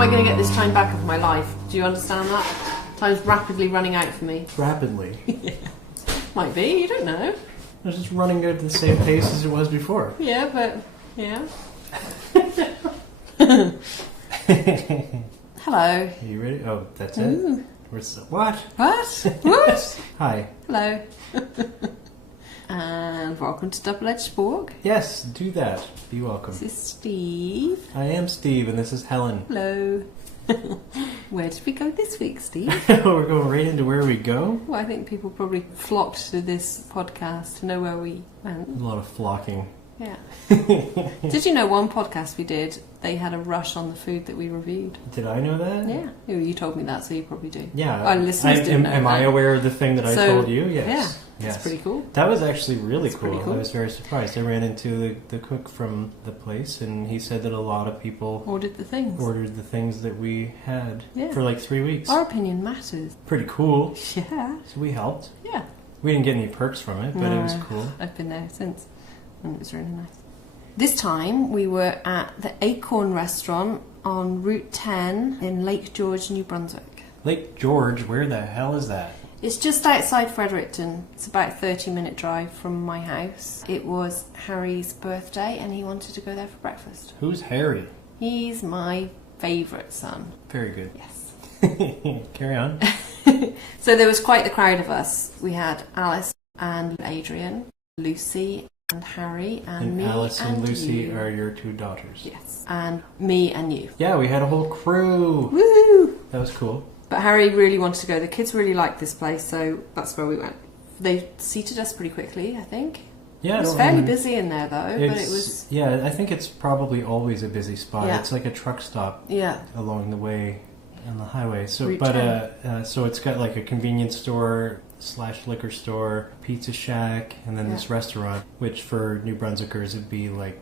am I going to get this time back of my life? Do you understand that? Time's rapidly running out for me. Rapidly? Yeah. Might be, you don't know. It's just running at the same pace as it was before. Yeah, but... Yeah. Hello. Are you ready? Oh, that's Ooh. it? What? What? What? Hi. Hello. And welcome to Double Edged Spork. Yes, do that. Be welcome. This is Steve. I am Steve, and this is Helen. Hello. Where did we go this week, Steve? We're going right into where we go. Well, I think people probably flocked to this podcast to know where we went. A lot of flocking. Yeah. Did you know one podcast we did, they had a rush on the food that we reviewed? Did I know that? Yeah. You told me that, so you probably do. Yeah. Our listeners didn't know Am I aware of the thing that I told you? Yes. Yeah. Yes. That's pretty cool. That was actually really That's cool. pretty cool. I was very surprised. I ran into the cook from the place, and he said that a lot of people ordered the things that we had Yeah. for like 3 weeks. Our opinion matters. Pretty cool. Yeah. So we helped. Yeah. We didn't get any perks from it, but it was cool. I've been there since, and it was really nice. This time we were at the Acorn Restaurant on Route 10 in Lake George, New Brunswick. Lake George, where the hell is that? It's just outside Fredericton. It's about a 30-minute drive from my house. It was Harry's birthday and he wanted to go there for breakfast. Who's Harry? He's my favourite son. Very good. Yes. Carry on. So there was quite the crowd of us. We had Alice and Adrian, Lucy and Harry and me Alice and Lucy you. are your two daughters. Yes. And me and you. Yeah, we had a whole crew. Woo! That was cool. But Harry really wanted to go. The kids really liked this place, so that's where we went. They seated us pretty quickly, I think. Yeah, it was fairly busy in there, though. But it was. Yeah, I think it's probably always a busy spot. Yeah. It's like a truck stop. Yeah. Along the way on the highway. So, Route so it's got like a convenience store / liquor store, pizza shack, and then this restaurant, which for New Brunswickers would be like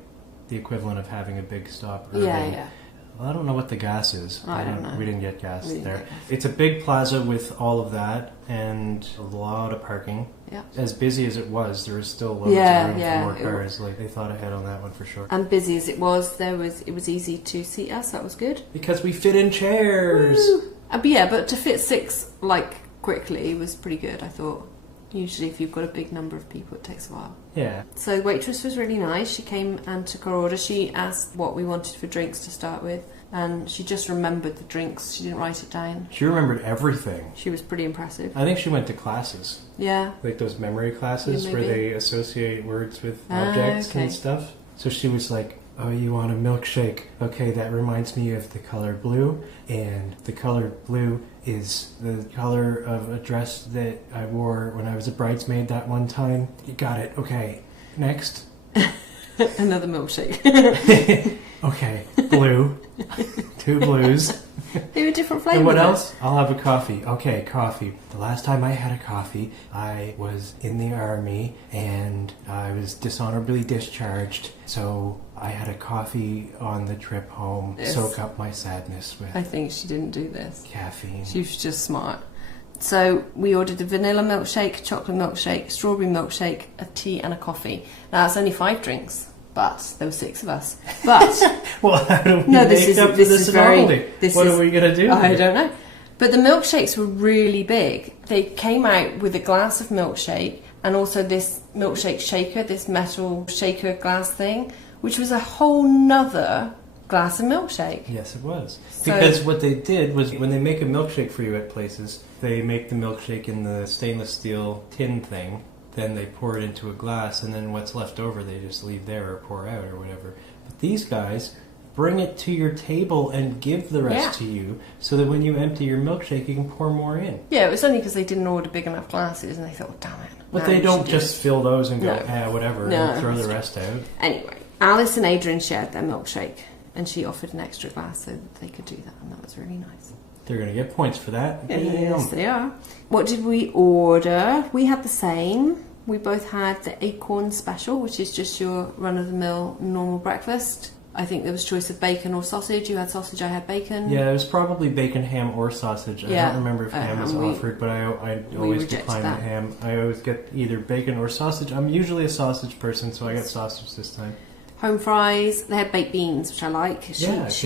the equivalent of having a big stop. Yeah. Well, I don't know what the gas is. I don't know. We didn't get gas there. Get gas. It's a big plaza with all of that and a lot of parking. Yeah. As busy as it was, there was still loads of room for more cars. Like they thought ahead on that one for sure. And busy as it was, it was easy to seat us. That was good. Because we fit in chairs. Woo! But to fit 6 quickly was pretty good. I thought. Usually, if you've got a big number of people, it takes a while. Yeah. So the waitress was really nice. She came and took our order. She asked what we wanted for drinks to start with, and she just remembered the drinks. She didn't write it down. She remembered everything. She was pretty impressive. I think she went to classes. Yeah. Like those memory classes where they associate words with objects and stuff. So she was like, oh, you want a milkshake? Okay, that reminds me of the color blue, and the color blue is the color of a dress that I wore when I was a bridesmaid that one time. You got it. Okay. Next. Another milkshake. Okay. Blue. 2 blues. They were different flavours. And what else? I'll have a coffee. Okay, coffee. The last time I had a coffee, I was in the army and I was dishonorably discharged. So I had a coffee on the trip home. Yes. Soak up my sadness with I think she didn't do this. caffeine. She was just smart. So we ordered a vanilla milkshake, chocolate milkshake, strawberry milkshake, a tea and a coffee. Now that's only 5 drinks. But there were 6 of us. But well, how do we this make up for this anomaly? What are we going to do? I don't know. But the milkshakes were really big. They came out with a glass of milkshake and also this milkshake shaker, this metal shaker glass thing, which was a whole nother glass of milkshake. Yes, it was. Because what they did was when they make a milkshake for you at places, they make the milkshake in the stainless steel tin thing. Then they pour it into a glass, and then what's left over they just leave there or pour out or whatever. But these guys bring it to your table and give the rest to you, so that when you empty your milkshake, you can pour more in. Yeah, it was only because they didn't order big enough glasses, and they thought, oh, damn it. But they don't just fill those and go, whatever, and throw the rest out. Anyway, Alice and Adrian shared their milkshake, and she offered an extra glass so that they could do that, and that was really nice. They're going to get points for that. Yes, they are. What did we order? We had the same. We both had the Acorn Special, which is just your run-of-the-mill normal breakfast. I think there was choice of bacon or sausage. You had sausage, I had bacon. Yeah, it was probably bacon, ham, or sausage. I don't remember if ham was offered, but I always decline the ham. I always get either bacon or sausage. I'm usually a sausage person, so I got sausage this time. Home fries. They had baked beans, which I like. She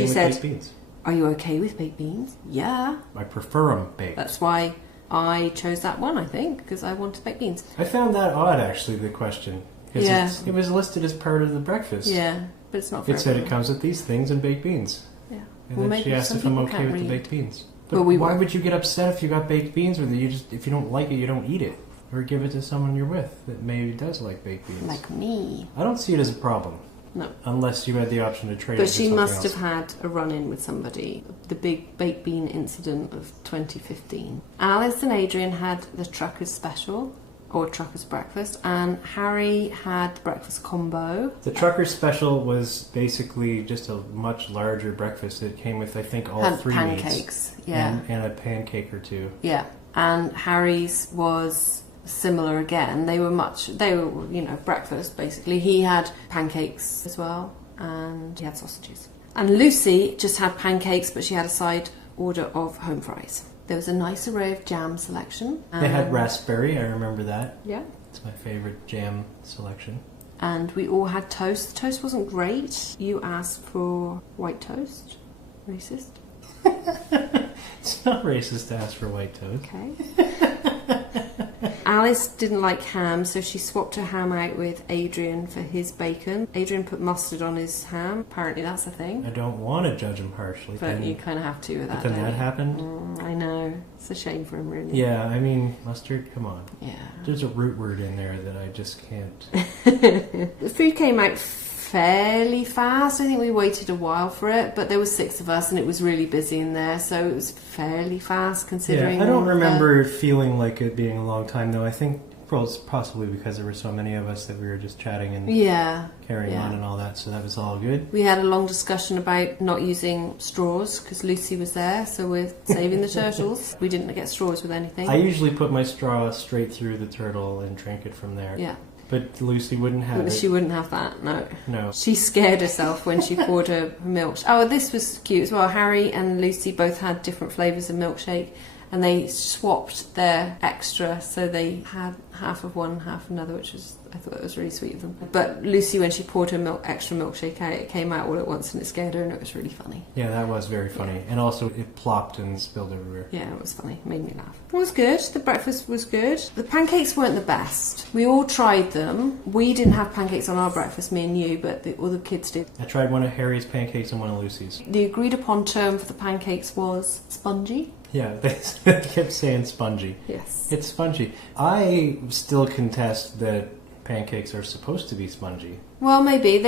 said baked beans. Are you okay with baked beans? Yeah. I prefer them baked. That's why I chose that one, I think, because I wanted baked beans. I found that odd, actually, the question. Because it was listed as part of the breakfast. Yeah, but it's not for It said everyone. it comes with these things and baked beans. Yeah. And then she asked if I'm okay with the baked beans. But Well, why would you get upset if you got baked beans with it? If you don't like it, you don't eat it. Or give it to someone you're with that maybe does like baked beans. Like me. I don't see it as a problem. No. Unless you had the option to trade it But for she something must else. have had a run-in with somebody. The big baked bean incident of 2015. Alice and Adrian had the Truckers Special, or Truckers Breakfast, and Harry had the breakfast combo. The Trucker Special was basically just a much larger breakfast. It came with, I think, all Had 3 pancakes, meats. yeah. And a pancake or 2. Yeah. And Harry's was similar again. They were, breakfast, basically. He had pancakes as well, and he had sausages. And Lucy just had pancakes, but she had a side order of home fries. There was a nice array of jam selection. They had raspberry, I remember that. Yeah. It's my favourite jam selection. And we all had toast. The toast wasn't great. You asked for white toast. Racist. It's not racist to ask for white toast. Okay. Alice didn't like ham, so she swapped her ham out with Adrian for his bacon. Adrian put mustard on his ham. Apparently that's a thing. I don't want to judge him harshly. But you kind of have to with that. But then don't that you? happened? I know. It's a shame for him, really. Yeah, I mean, mustard, come on. Yeah. There's a root word in there that I just can't. The food came out fairly fast. I think we waited a while for it, but there was 6 of us and it was really busy in there, so it was fairly fast considering. Yeah, I don't remember feeling like it being a long time though. I think possibly because there were so many of us that we were just chatting and carrying on and all that, so that was all good. We had a long discussion about not using straws because Lucy was there, so we're saving the turtles. We didn't get straws with anything. I usually put my straw straight through the turtle and drink it from there. Yeah. But Lucy wouldn't have it. She wouldn't have that, no. No. She scared herself when she poured her milk. Oh, this was cute as well. Harry and Lucy both had different flavours of milkshake, and they swapped their extra, so they had half of one, half another, which was, I thought it was really sweet of them. But Lucy, when she poured her extra milkshake out, it came out all at once and it scared her, and it was really funny. Yeah, that was very funny. And also it plopped and spilled everywhere. Yeah, it was funny. It made me laugh. It was good. The breakfast was good. The pancakes weren't the best. We all tried them. We didn't have pancakes on our breakfast, me and you, but all the kids did. I tried one of Harry's pancakes and one of Lucy's. The agreed upon term for the pancakes was spongy. Yeah, they kept saying spongy. Yes. It's spongy. I still contest that pancakes are supposed to be spongy. Well, maybe.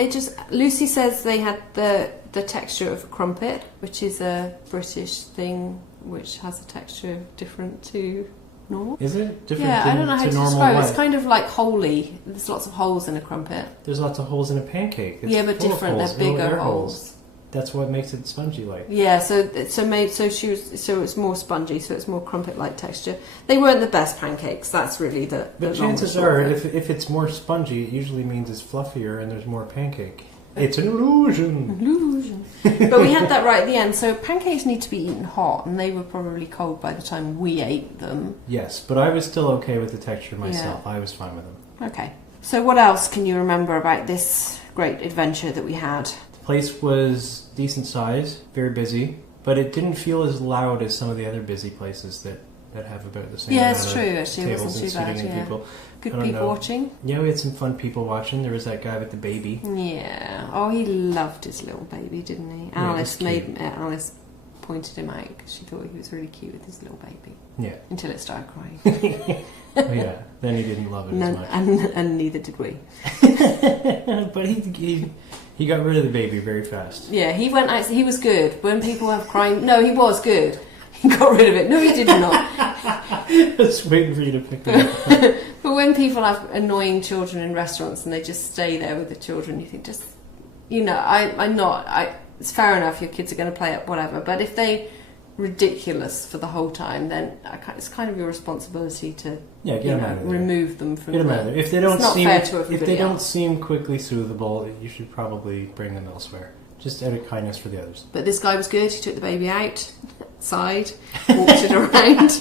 Lucy says they had the texture of a crumpet, which is a British thing which has a texture different to normal. Is it? Different Yeah, I don't know how to describe it. It's kind of like holy. There's lots of holes in a crumpet. There's lots of holes in a pancake. It's yeah, but full of different. holes. They're No, bigger air holes. That's what makes it spongy like. Yeah, so it's more spongy, so it's more crumpet-like texture. They weren't the best pancakes. That's really the. But chances are, if it's more spongy, it usually means it's fluffier and there's more pancake. It's an illusion. But we had that right at the end. So pancakes need to be eaten hot, and they were probably cold by the time we ate them. Yes, but I was still okay with the texture myself. Yeah. I was fine with them. Okay. So what else can you remember about this great adventure that we had? The place was decent size, very busy, but it didn't feel as loud as some of the other busy places that have about the same amount it's of true, actually. It tables wasn't and too bad, seating and yeah. people. Good people watching? Yeah, we had some fun people watching. There was that guy with the baby. Yeah. Oh, he loved his little baby, didn't he? Yeah, Alice pointed him out because she thought he was really cute with his little baby. Yeah. Until it started crying. Oh, yeah. Then he didn't love it as much. And neither did we. But he got rid of the baby very fast. Yeah, he went out. He was good. When people have crying... No, he was good. He got rid of it. No, he did not. I was waiting for you to pick that up. But when people have annoying children in restaurants and they just stay there with the children, you think it's fair enough, your kids are going to play up, whatever. But if they ridiculous for the whole time, then it's kind of your responsibility to remove them from. Get them out of there. If they don't it's not seem fair to everybody if they don't else. seem quickly soothable, you should probably bring them elsewhere. Just out of kindness for the others. But this guy was good. He took the baby outside, walked it around,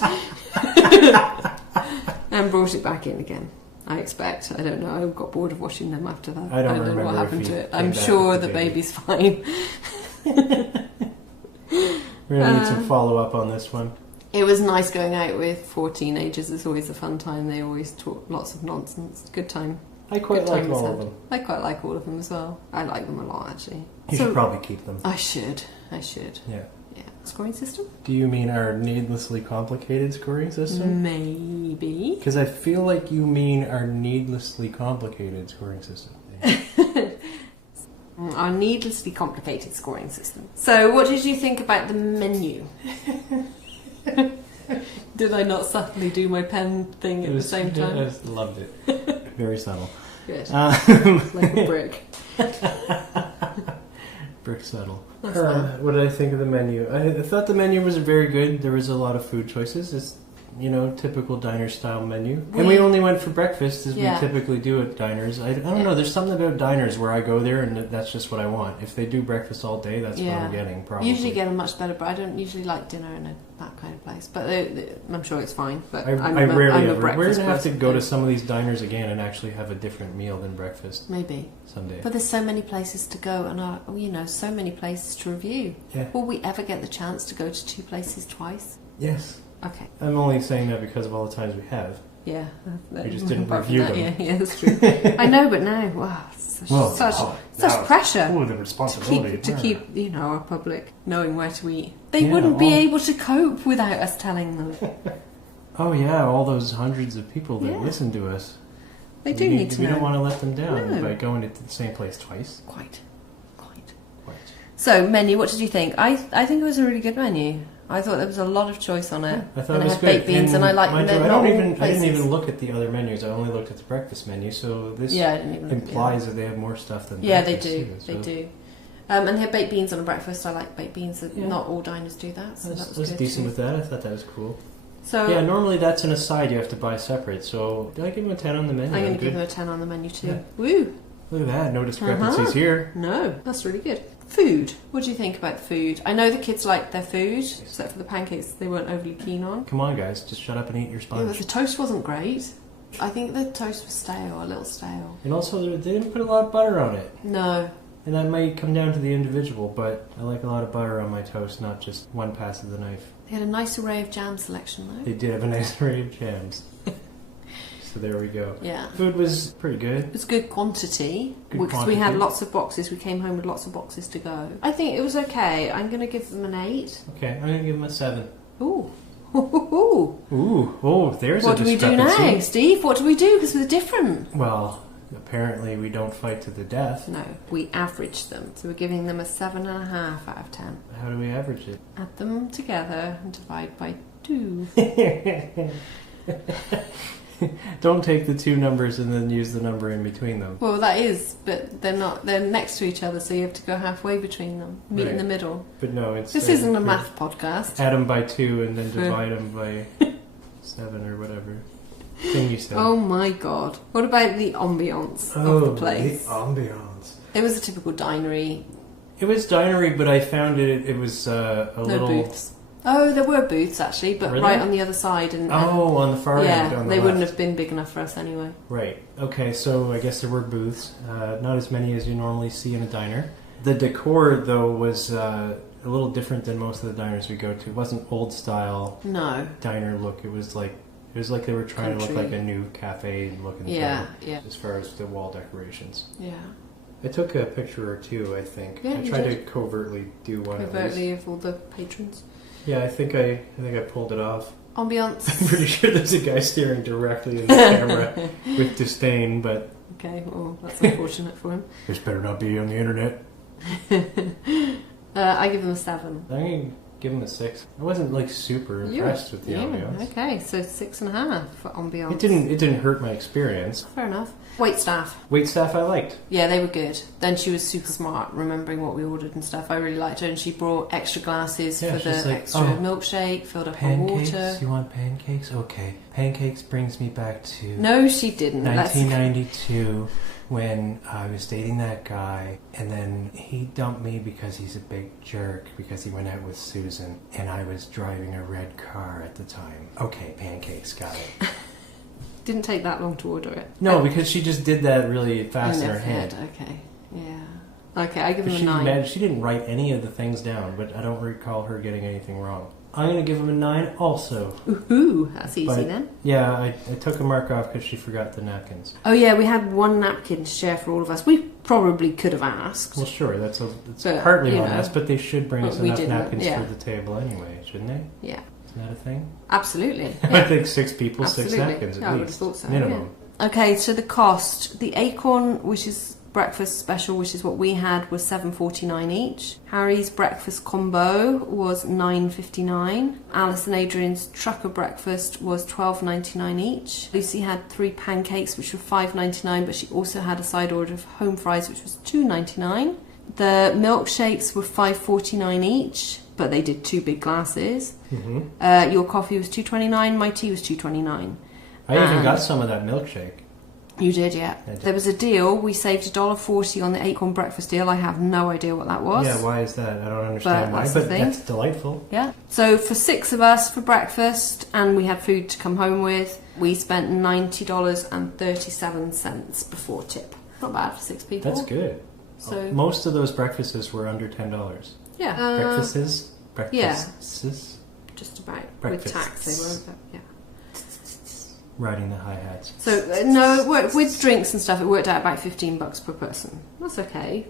and brought it back in again. I expect. I don't know. I got bored of watching them after that. I don't know remember what happened if he to it. came I'm back sure with the the baby. baby's fine. We're going to need some follow-up on this one. It was nice going out with 4 teenagers. It's always a fun time. They always talk lots of nonsense. Good time. I quite like all of them. I quite like all of them as well. I like them a lot, actually. You should probably keep them. I should. Yeah. Scoring system? Do you mean our needlessly complicated scoring system? Maybe. Because I feel like you mean our needlessly complicated scoring system. Our needlessly complicated scoring system. So, what did you think about the menu? Did I not subtly do my pen thing at the same time? I just loved it. Very subtle. Good. Like a brick. Brick subtle. What did I think of the menu? I thought the menu was very good. There was a lot of food choices. It's, typical diner style menu. And we only went for breakfast as we typically do at diners. I don't know. There's something about diners where I go there and that's just what I want. If they do breakfast all day, that's what I'm getting. Probably. Usually get a much better, but I don't usually like dinner in that kind of place. But I'm sure it's fine. But I'm rarely ever. We're going to have to go to some of these diners again and actually have a different meal than breakfast. Maybe someday. But there's so many places to go, and so many places to review. Yeah. Will we ever get the chance to go to 2 places twice? Yes. Okay. I'm only saying that because of all the times we have. Yeah. We just didn't review them. Yeah, that's true. I know, but now, wow, such pressure. Oh, the responsibility. To keep our public knowing where to eat. They wouldn't be able to cope without us telling them. Oh yeah, all those hundreds of people that listen to us. They do need to know. We don't want to let them down by going to the same place twice. Quite. So, menu, what did you think? I think it was a really good menu. I thought there was a lot of choice on it. I thought it was good. Baked beans, and I like them. I didn't even look at the other menus. I only looked at the breakfast menu. So this implies that they have more stuff than breakfast. They do. And they have baked beans on a breakfast. I like baked beans. Not all diners do that. So that was good decent too. with that. I thought that was cool. So normally that's an aside you have to buy separate. So did I give them a 10 on the menu? I'm going to give them a 10 on the menu too. Yeah. Woo! Look at that. No discrepancies here. No, that's really good. Food. What do you think about food? I know the kids liked their food, except for the pancakes they weren't overly keen on. Come on, guys. Just shut up and eat your sponge. Yeah, but the toast wasn't great. I think the toast was a little stale. And also, they didn't put a lot of butter on it. No. And that might come down to the individual, but I like a lot of butter on my toast, not just one pass of the knife. They had a nice array of jam selection, though. They did have a nice array of jams. So there we go. Yeah. Food was pretty good. It was good quantity. Because we had lots of boxes. We came home with lots of boxes to go. I think it was okay. I'm going to give them an 8. Okay, I'm going to give them a 7. Ooh. Ooh. Oh, there's what a discrepancy. What do we do now, Steve? What do we do? Because we're different. Well, apparently we don't fight to the death. No, we average them. So we're giving them a 7.5 out of 10. How do we average it? Add them together and divide by 2. Don't take the 2 numbers and then use the number in between them. Well, that is, but they're not. They're next to each other, so you have to go halfway between them. Meet in the middle. But no, this isn't a math podcast. Add them by 2 and then divide them by 7 or whatever thing you said. Oh my god! What about the ambiance of the place? The ambiance. It was a typical dinery. It was dinery, but I found it was a little. Booths. Oh, there were booths actually, but right on the other side. On the far end. On the they left. wouldn't have been big enough for us anyway. Right. Okay, so I guess there were booths. Not as many as you normally see in a diner. The decor, though, was a little different than most of the diners we go to. It wasn't old style. No. Diner look. It was like they were trying to look like a new cafe looking thing. Yeah. As far as the wall decorations. Yeah. I took a picture or 2, I think. Yeah, I tried to covertly do one. Covertly of all the patrons. Yeah, I think I pulled it off. Ambiance. I'm pretty sure there's a guy staring directly in the camera with disdain, but... Okay, well, that's unfortunate for him. This better not be on the internet. I give him a 7. I'm going to give him a 6. I wasn't, super impressed with the ambiance. Okay, so 6.5 for ambiance. It didn't hurt my experience. Fair enough. Wait staff I liked. Yeah, they were good. Then she was super smart, remembering what we ordered and stuff. I really liked her, and she brought extra glasses for the extra milkshake, filled up her water. You want pancakes? Okay. Pancakes brings me back to... No, she didn't. 1992, when I was dating that guy, and then he dumped me because he's a big jerk, because he went out with Susan, and I was driving a red car at the time. Okay, pancakes, got it. Didn't take that long to order it. No, because she just did that really fast in her head. Okay, yeah. Okay, I give them a 9. She didn't write any of the things down, but I don't recall her getting anything wrong. I'm going to give them a 9 also. Ooh, that's easy then. Yeah, I took a mark off because she forgot the napkins. Oh yeah, we had one napkin to share for all of us. We probably could have asked. Well, sure, it's partly on us, but they should bring us enough napkins yeah. for the table anyway, shouldn't they? Yeah. Isn't that a thing? Absolutely. Yeah. I think 6 people, Absolutely. 6 napkins at I would have least. thought so. Minimum. Yeah. Okay, so the cost. The Acorn, which is breakfast special, which is what we had, was $7.49 each. Harry's breakfast combo was $9.59. Alice and Adrian's trucker breakfast was $12.99 each. Lucy had 3 pancakes, which were $5.99, but she also had a side order of home fries, which was $2.99. The milkshakes were $5.49 each, but they did 2 big glasses. Mm-hmm. Your coffee was $2.29. My tea was $2.29. I even got some of that milkshake. You did, yeah. There was a deal. We saved $1.40 on the Acorn breakfast deal. I have no idea what that was. Yeah, why is that? I don't understand why, but that's delightful. Yeah. So for 6 of us for breakfast, and we had food to come home with, we spent $90.37 before tip. Not bad for 6 people. That's good. So most of those breakfasts were under $10. Yeah. Breakfasts? Yeah. Just about. Breakfasts. With tax, they were. But yeah. Riding the hi-hats. So no, with drinks and stuff, it worked out about $15 per person. That's okay.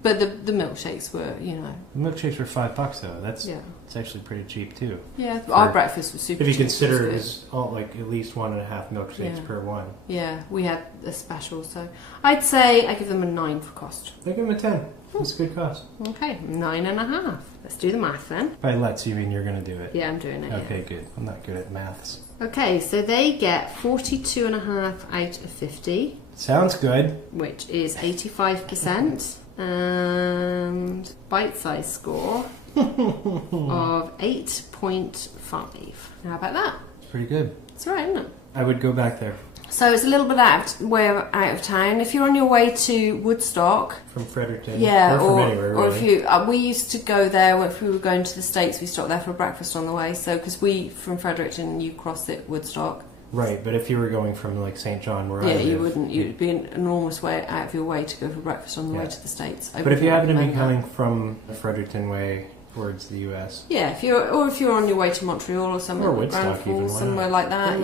But the milkshakes were, The milkshakes were $5 though. It's actually pretty cheap too. Yeah, our breakfast was super cheap. If you consider it was at least 1.5 milkshakes per one. Yeah, we had a special, so I'd say I give them a 9 for cost. I give them a 10. That's a good cost. Okay, 9.5. Let's do the math then. By let's, you mean you're going to do it? Yeah, I'm doing it. Okay, good. I'm not good at maths. Okay, so they get 42.5 out of 50. Sounds good. Which is 85%. And bite size score of 8.5. How about that? It's pretty good. It's alright, isn't it? I would go back there. So it's a little bit out of town. If you're on your way to Woodstock, from Fredericton, yeah, or from anywhere, or really. if you, we used to go there if we were going to the States. We stopped there for breakfast on the way. So because we from Fredericton, you cross it Woodstock. Right, but if you were going from like St. John, where I live, you wouldn't. You'd be an enormous way out of your way to go for breakfast on the way to the States. But if you happen to be coming from the Fredericton way towards the US, yeah, if you're on your way to Montreal or somewhere, or Woodstock, even somewhere like that,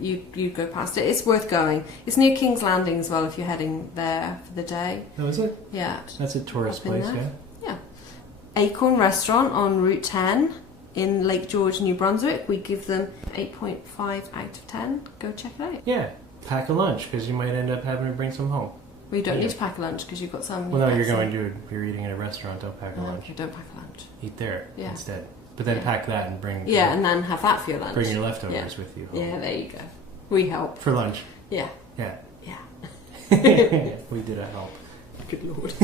you go past it. It's worth going. It's near King's Landing as well if you're heading there for the day. Oh, is it? Yeah, that's a tourist place. Yeah. Acorn Restaurant on Route 10 in Lake George, New Brunswick. We give them 8.5 out of 10. Go check it out. Yeah, pack a lunch because you might end up having to bring some home. Well, you don't need to pack a lunch because you've got some. Well, no, you're eating at a restaurant. Don't pack a lunch. You don't pack a lunch. Eat there instead. But then pack that and bring. Yeah, and then have that for your lunch. Bring your leftovers with you home. Yeah, there you go. We help for lunch. Yeah. Yeah. Yeah. We did a help. Good Lord.